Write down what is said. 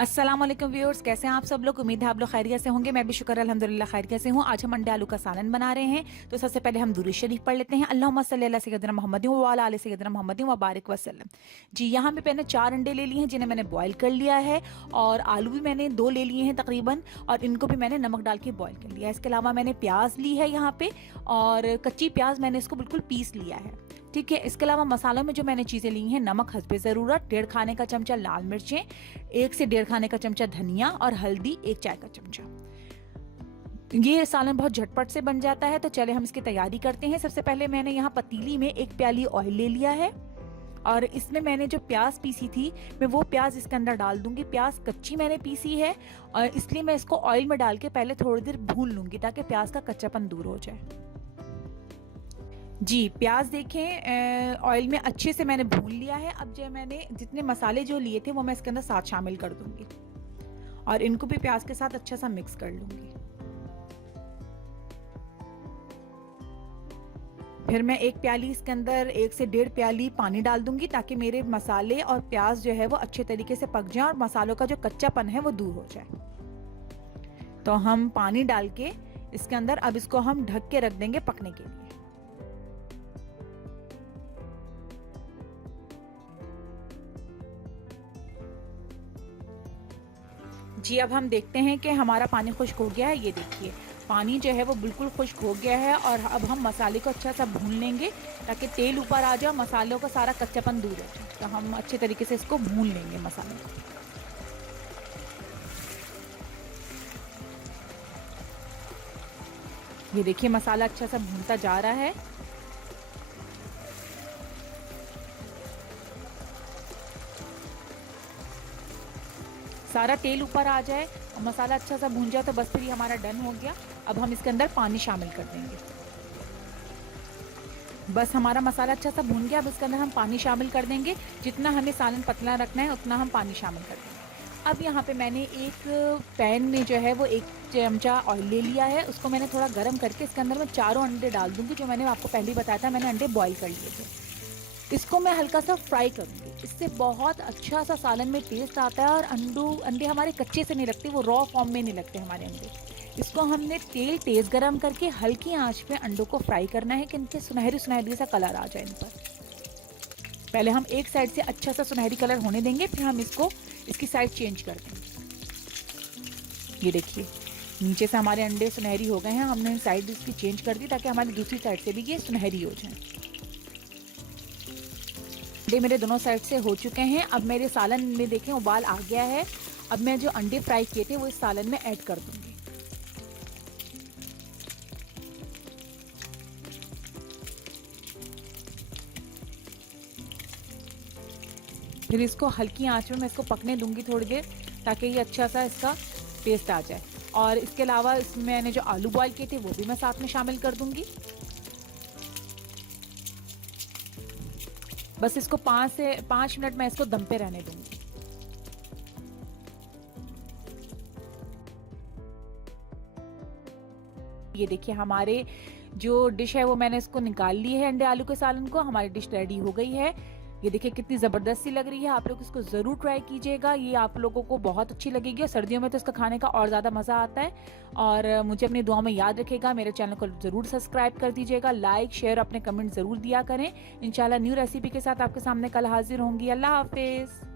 अस्सलाम वालेकुम व्यूअर्स, कैसे हैं आप सब लोग। उम्मीद है आप लोग खैरियत से होंगे। मैं भी शुक्र अल्हम्दुलिल्लाह खैरियत से हूँ। आज हम अंडे आलू का सालन बना रहे हैं। तो सबसे पहले हम दुरूद शरीफ पढ़ लेते हैं। अल्लाहुम्मा सल्ली अला सय्यदिना मुहम्मदिन व अला आलि सय्यदिना मुहम्मदिन व बारिक वसल्लम। जी, यहाँ पे मैंने 4 अंडे ले लिए हैं जिन्हें मैंने बॉयल कर लिया है, और आलू भी मैंने 2 ले लिए हैं तकरीबन, और इनको भी मैंने नमक डाल के बॉयल कर लिया है। इसके अलावा मैंने प्याज ली है यहाँ पे, और कच्ची प्याज मैंने इसको बिल्कुल पीस लिया है। ठीक है। इसके अलावा मसालों में जो मैंने चीज़ें ली हैं, नमक हस्बे ज़रूरत, 1.5 खाने का चमचा लाल मिर्चें, 1 से 1.5 खाने का चमचा धनिया, और हल्दी 1 चाय का चमचा। ये सालन बहुत झटपट से बन जाता है। तो चले हम इसकी तैयारी करते हैं। सबसे पहले मैंने यहाँ पतीली में 1 प्याली ऑयल ले लिया है, और इसमें मैंने जो प्याज पीसी थी मैं वो प्याज इसके अंदर डाल दूंगी। प्याज कच्ची मैंने पीसी है, और इसलिए मैं इसको ऑयल में डाल के पहले थोड़ी देर भून लूंगी ताकि प्याज का कच्चापन दूर हो जाए। जी, प्याज देखें ऑयल में अच्छे से मैंने भून लिया है। अब जो मैंने जितने मसाले जो लिए थे वो मैं इसके अंदर साथ शामिल कर दूंगी, और इनको भी प्याज के साथ अच्छा सा मिक्स कर लूंगी। फिर मैं 1 प्याली इसके अंदर 1 से 1.5 प्याली पानी डाल दूंगी ताकि मेरे मसाले और प्याज जो है वो अच्छे तरीके से पक जाए और मसालों का जो कच्चापन है वो दूर हो जाए। तो हम पानी डाल के इसके अंदर अब इसको हम ढक के रख देंगे पकने के लिए। जी, अब हम देखते हैं कि हमारा पानी खुश्क हो गया है। ये देखिए, पानी जो है वो बिल्कुल खुश्क हो गया है, और अब हम मसाले को अच्छा सा भून लेंगे ताकि तेल ऊपर आ जाए, मसालों का सारा कच्चापन दूर हो जाए। तो हम अच्छे तरीके से इसको भून लेंगे मसाले को। ये देखिए, मसाला अच्छा सा भूनता जा रहा है। सारा तेल ऊपर आ जाए और मसाला अच्छा सा भून जाए तो बस फिर ये हमारा डन हो गया। अब हम इसके अंदर पानी शामिल कर देंगे। बस हमारा मसाला अच्छा सा भून गया। अब इसके अंदर हम पानी शामिल कर देंगे। जितना हमें सालन पतला रखना है उतना हम पानी शामिल कर देंगे। अब यहाँ पे मैंने एक पैन में जो है वो 1 चमचा ऑयल ले लिया है। उसको मैंने थोड़ा गर्म करके इसके अंदर मैं चारों अंडे डाल दूंगी। जो मैंने आपको पहले ही बताया था, मैंने अंडे बॉईल कर लिए थे। इसको मैं हल्का सा फ्राई करूंगी। इससे बहुत अच्छा सा सालन में टेस्ट आता है, और अंडे हमारे कच्चे से नहीं लगते, वो रॉ फॉर्म में नहीं लगते हमारे अंडे। इसको हमने तेल तेज गरम करके हल्की आंच पे अंडों को फ्राई करना है कि इनके सुनहरी सुनहरी सा कलर आ जाए इन पर। पहले हम एक साइड से अच्छा सा सुनहरी कलर होने देंगे, फिर हम इसकी साइड चेंज कर देंगे। ये देखिए, नीचे से हमारे अंडे सुनहरी हो गए हैं। हमने साइड इसकी चेंज कर दी ताकि हमारी दूसरी साइड से भी ये सुनहरी हो जाए। अंडे मेरे दोनों साइड से हो चुके हैं। अब मेरे सालन में देखें उबाल आ गया है। अब मैं जो अंडे फ्राई किए थे वो इस सालन में ऐड कर दूंगी। फिर इसको हल्की आंच में मैं इसको पकने दूंगी थोड़ी देर, ताकि ये अच्छा सा इसका टेस्ट आ जाए। और इसके अलावा इसमें मैंने जो आलू बॉयल किए थे वो भी मैं साथ में शामिल कर दूंगी। बस इसको 5 मिनट मैं इसको दम पे रहने दूंगी। ये देखिए, हमारे जो डिश है वो मैंने इसको निकाल ली है। अंडे आलू के सालन को हमारी डिश रेडी हो गई है। ये देखिए कितनी ज़बरदस्त सी लग रही है। आप लोग इसको ज़रूर ट्राई कीजिएगा, ये आप लोगों को बहुत अच्छी लगेगी। और सर्दियों में तो इसका खाने का और ज़्यादा मज़ा आता है। और मुझे अपनी दुआ में याद रखेगा। मेरे चैनल को ज़रूर सब्सक्राइब कर दीजिएगा, लाइक शेयर अपने कमेंट ज़रूर दिया करें। इंशाल्लाह न्यू रेसिपी के साथ आपके सामने कल हाजिर होंगी। अल्लाह हाफिज़।